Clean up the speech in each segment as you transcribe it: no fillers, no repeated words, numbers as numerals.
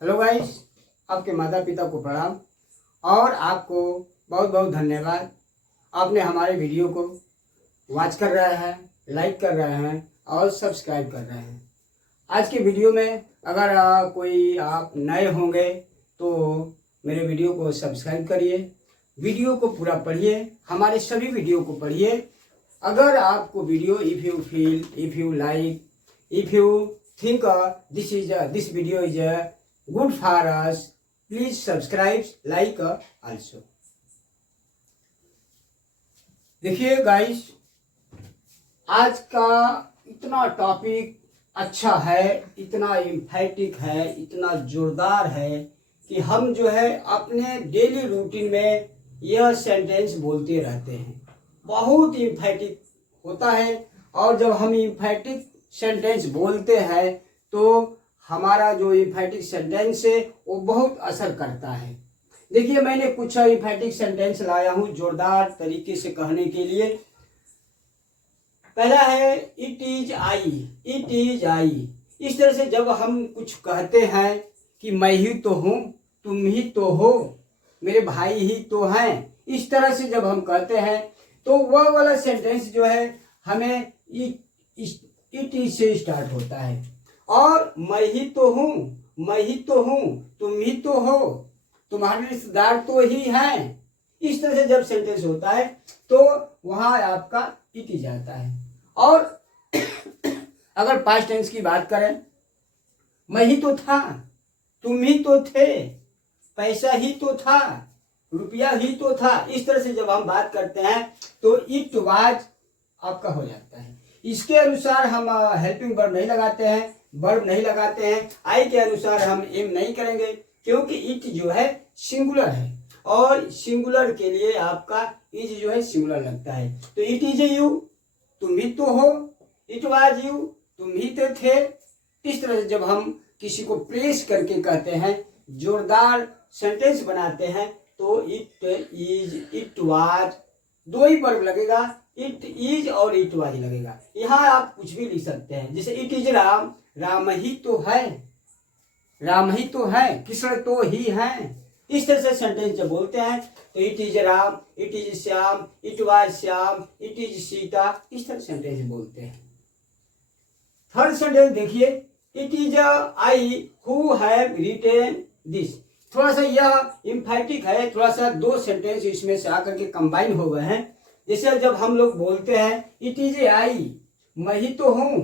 Hello guys, आपके माता पिता को प्रणाम और आपको बहुत बहुत धन्यवाद। आपने हमारे वीडियो को वॉच कर रहे हैं, लाइक कर रहे हैं और सब्सक्राइब कर रहे हैं। आज के वीडियो में अगर कोई आप नए होंगे तो मेरे वीडियो को सब्सक्राइब करिए, वीडियो को पूरा पढ़िए, हमारे सभी वीडियो को पढ़िए। अगर आपको video if you feel, if you like, if you think this video is good for us, please subscribe, like also। देखिए गाइस, आज का इतना टॉपिक अच्छा है, इतना इम्फैटिक है, इतना जोरदार है कि हम जो है अपने डेली रूटीन में यह सेंटेंस बोलते रहते हैं। बहुत इम्फैटिक होता है और जब हम इम्फैटिक सेंटेंस बोलते हैं तो हमारा जो इम्फैटिक सेंटेंस है वो बहुत असर करता है। देखिए, मैंने कुछ इम्फैटिक सेंटेंस लाया हूँ जोरदार तरीके से कहने के लिए। पहला है it is I, it is आई। इस तरह से जब हम कुछ कहते हैं कि मैं ही तो हूँ, तुम ही तो हो, मेरे भाई ही तो हैं, इस तरह से जब हम कहते हैं तो वह वाला सेंटेंस जो है हमें इट इज से स्टार्ट होता है। और मैं ही तो हूँ, मैं ही तो हूँ, तुम ही तो हो, तुम्हारे रिश्तेदार तो ही हैं, इस तरह से जब सेंटेंस होता है तो वहां आपका इट इज आता है। और अगर पास्ट टेंस की बात करें, मैं ही तो था, तुम ही तो थे, पैसा ही तो था, रुपया ही तो था, इस तरह से जब हम बात करते हैं तो इट वाज आपका हो जाता है। इसके अनुसार हम हेल्पिंग वर्ब नहीं लगाते हैं, वर्ब नहीं लगाते हैं। आई के अनुसार हम एम नहीं करेंगे क्योंकि इट जो है सिंगुलर है और सिंगुलर के लिए आपका इज जो है सिंगुलर लगता है। तो इट इज यू, तुम ही तो हो, इट वाज यू, तुम ही तो थे। इस तरह से जब हम किसी को प्रेस करके कहते हैं, जोरदार सेंटेंस बनाते हैं तो इट इज, इट वाज, दो ही वर्ब लगेगा, इट इज और इट वाज लगेगा। यहाँ आप कुछ भी लिख सकते हैं, जैसे इट इज राम, राम ही तो है, राम ही तो है, कृष्ण तो ही है। इस तरह से सेंटेंस जब बोलते हैं तो it is Ram, it is Shyam, it was Shyam, it is Sita, इस तरह सेंटेंस बोलते हैं। थर्ड सेंटेंस देखिए, it is I who have written this. थोड़ा सा यह इम्फैटिक है, थोड़ा सा दो सेंटेंस इसमें से आकर के कंबाइन हो गए हैं। जैसे जब हम लोग बोलते हैं इट इज आई, मैं ही तो हूं,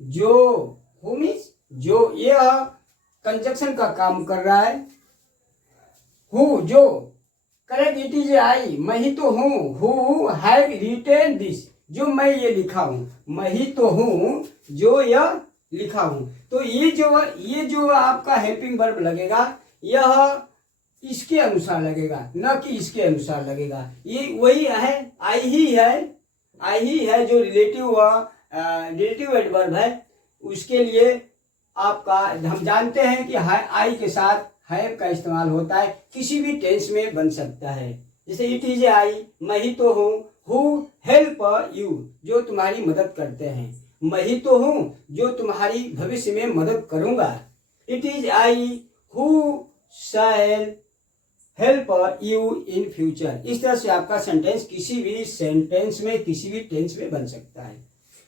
जो हूं मीन्स जो, यह कंजक्शन का काम कर रहा है। हु जो करेक्ट, इट इज आई, मैं ही तो हूं, हु हैव रिटेन दिस, जो मैं ये लिखा हूं, मैं ही तो हूं जो यह लिखा हूं। तो ये जो आपका हेल्पिंग वर्ब लगेगा यह इसके अनुसार लगेगा, न कि इसके अनुसार लगेगा। ये वही है, आई ही है, आई ही है जो रिलेटिव एडवर्ब है, उसके लिए आपका हम जानते हैं कि आई के साथ हैव का इस्तेमाल होता है, किसी भी टेंस में बन सकता है। जैसे इट इज आई, मैं ही तो हूँ, हु हेल्प यू, जो तुम्हारी मदद करते हैं, मैं ही तो हूँ जो तुम्हारी भविष्य में मदद करूंगा। It is I who shell help you in future. इस तरह से आपका सेंटेंस किसी भी सेंटेंस में, किसी भी टेंस में बन सकता है।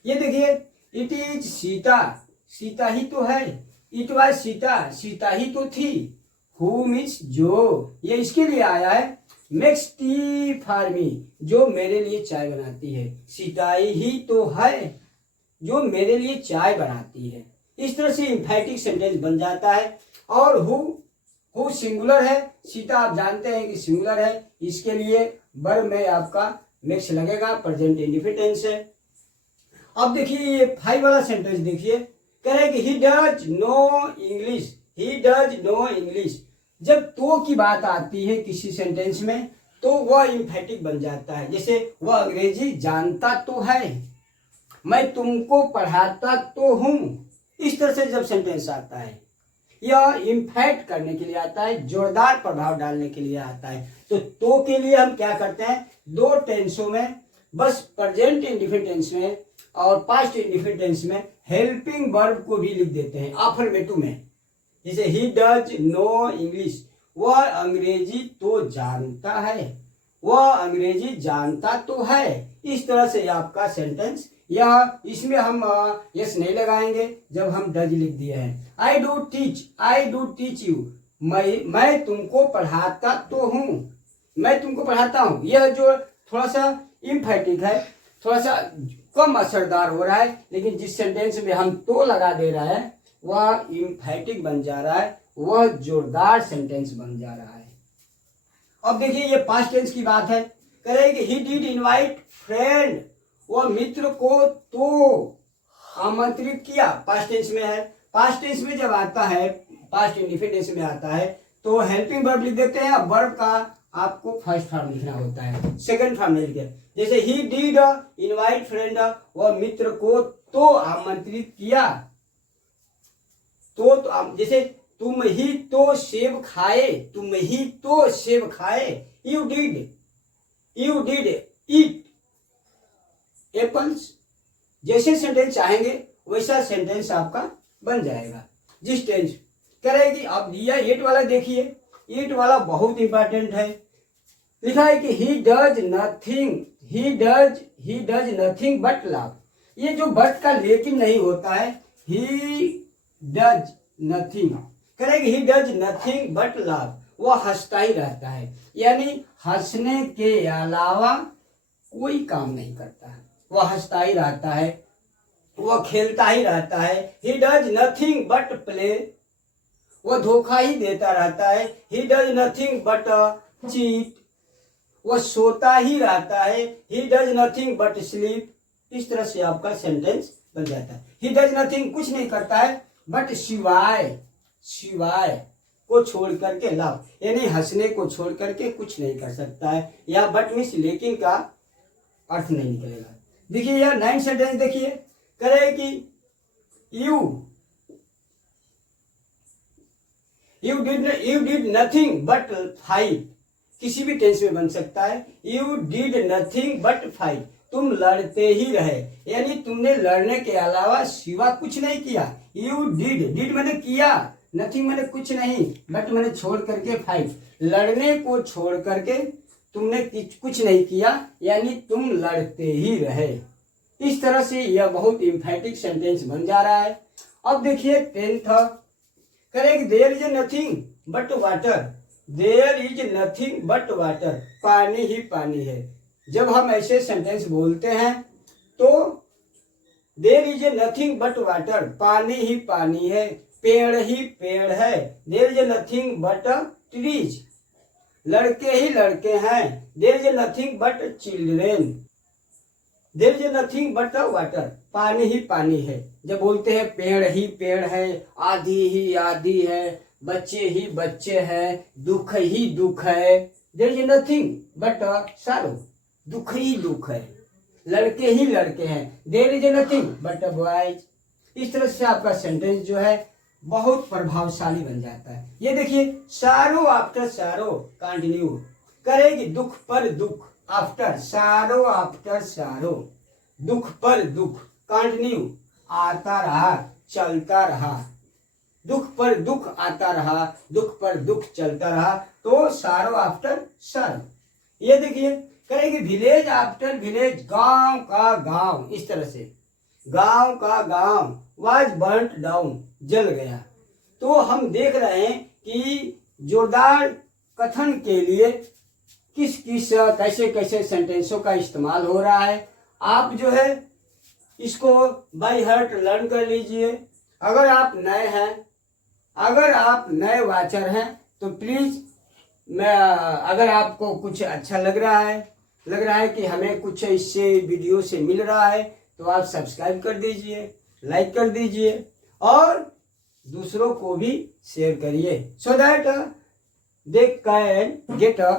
ये देखिए, इट इज सीता, सीता ही तो है, इट वाज सीता, सीता ही तो थी, हु मीन्स जो, ये इसके लिए आया है। मेक्स टी फॉर मी, जो मेरे लिए चाय बनाती है, सीता ही तो है जो मेरे लिए चाय बनाती है। इस तरह से इम्फैटिक सेंटेंस बन जाता है। और हु सिंगुलर है, सीता आप जानते हैं कि सिंगुलर है, इसके लिए वर्ब में आपका मेक्स लगेगा, प्रेजेंट इंडेफिनिट टेंस है। अब देखिए ये 5 वाला सेंटेंस देखिए, कह रहे हैं कि he does know English, he does know English. जब तो की बात आती है किसी सेंटेंस में तो वह इम्फैटिक बन जाता है। जैसे वह अंग्रेजी जानता तो है, मैं तुमको पढ़ाता तो हूं, इस तरह से जब सेंटेंस आता है यह इम्फैक्ट करने के लिए आता है, जोरदार प्रभाव डालने के लिए आता है। तो के लिए हम क्या करते हैं, दो टेंसों में, बस प्रेजेंट इंडेफिनिट टेंस में और पास्ट इंडेफिनिट टेंस में हेल्पिंग वर्ब को भी लिख देते हैं अफर्मेटिव में। जैसे ही डज नो इंग्लिश, वह अंग्रेजी तो जानता है, वह अंग्रेजी जानता तो है। इस तरह से आपका सेंटेंस, यह इसमें हम यस नहीं लगाएंगे जब हम डज लिख दिए हैं। आई डू टीच यू, मैं तुमको पढ़ाता तो हूँ, मैं तुमको पढ़ाता हूँ। यह जो थोड़ा सा इम्फेटिक है, थोड़ा सा कम असरदार हो रहा है, लेकिन जिस सेंटेंस में हम तो लगा दे रहा है वह इम्फेटिक बन जा रहा है, वह जोरदार सेंटेंस बन जा रहा है। अब देखिए ये पास्ट टेंस की बात है, करेंगे ही डिड इनवाइट फ्रेंड, वह मित्र को तो आमंत्रित किया, पास्ट टेंस में है। पास्ट टेंस में जब आता है, पास्ट इंडिफिनिट टेंस में आता है तो हेल्पिंग वर्ब लिख देते हैं। अब वर्ब का आपको फर्स्ट फॉर्म लिखना होता है, सेकंड फॉर्म नहीं लिखे। जैसे ही डिड इनवाइट फ्रेंड, वह मित्र को तो आमंत्रित किया, तो जैसे तुम ही तो सेब खाए, तुम ही तो सेब खाए, यू डिड ईट एप्पल्स। जैसे सेंटेंस चाहेंगे वैसा सेंटेंस आपका बन जाएगा। जिस टेंस करेगी। अब दिया ईट वाला देखिए, ईट वाला बहुत इंपॉर्टेंट है। लिखा है कि he does nothing but laugh. ये जो बट का लेकिन नहीं होता है, ही डज नथिंग, करेगी he does nothing but laugh, वह हंसता ही रहता है, यानी हंसने के अलावा कोई काम नहीं करता है, वह हंसता ही रहता है, वह खेलता ही रहता है। He does nothing but play, वह धोखा ही देता रहता है। He does nothing but cheat, वह सोता ही रहता है। He does nothing but sleep. इस तरह से आपका सेंटेंस बन जाता है। ही डज नथिंग, कुछ नहीं करता है, बट सिवाय को छोड़ करके लव, यानी हंसने को छोड़ करके कुछ नहीं कर सकता है। या बट मीन्स लेकिन का अर्थ नहीं निकलेगा। देखिए यह 9 सेंटेंस देखिए, करे कि you did nothing but fight, किसी भी टेंस में बन सकता है। You did nothing but fight, तुम लड़ते ही रहे, यानी तुमने लड़ने के अलावा सिवा कुछ नहीं किया। यू डिड मैंने किया, नथिंग मैंने कुछ नहीं, बट मैंने छोड़ करके फाइट, लड़ने को छोड़ करके तुमने कुछ नहीं किया, यानी तुम लड़ते ही रहे। इस तरह से यह बहुत इम्फेटिक सेंटेंस बन जा रहा है। अब देखिए 10th, करेंगे there is nothing but water, there is nothing but water, पानी ही पानी है। जब हम ऐसे सेंटेंस बोलते हैं तो there is nothing but water, पानी ही पानी है, पेड़ ही पेड़ है। There is nothing but trees, लड़के ही लड़के हैं। There is nothing but children, there is nothing but water, पानी ही पानी है। जब बोलते हैं पेड़ ही पेड़ है, आधी ही आधी है, बच्चे ही बच्चे हैं, दुख ही दुख है। देयर इज नथिंग बट सारो, दुख ही दुख है, लड़के ही लड़के हैं। There is nothing but boys. इस तरह से आपका सेंटेंस जो है बहुत प्रभावशाली बन जाता है। ये देखिए सारो आफ्टर सारो कंटिन्यू, करेगी दुख पर दुख, आफ्टर सारो आफ्टर सारो, दुख पर दुख, कंटिन्यू आता रहा चलता रहा, दुख पर दुख आता रहा, दुख पर दुख चलता रहा, तो सारो आफ्टर सारो। ये देखिए करेगी विलेज आफ्टर विलेज, गांव का गांव। इस तरह से गांव का गांव वाज बर्न्ट डाउन, जल गया। तो हम देख रहे हैं कि जोरदार कथन के लिए किस किस कैसे कैसे सेंटेंसों का इस्तेमाल हो रहा है। आप जो है इसको बाय हार्ट लर्न कर लीजिए। अगर आप नए हैं, अगर आप नए वाचर हैं तो प्लीज अगर आपको कुछ अच्छा लग रहा है कि हमें कुछ इससे वीडियो से मिल रहा है, तो आप सब्सक्राइब कर दीजिए, लाइक कर दीजिए और दूसरों को भी शेयर करिए, so that they can get a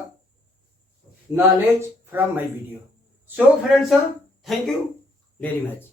knowledge from my video. So friends, thank you very much.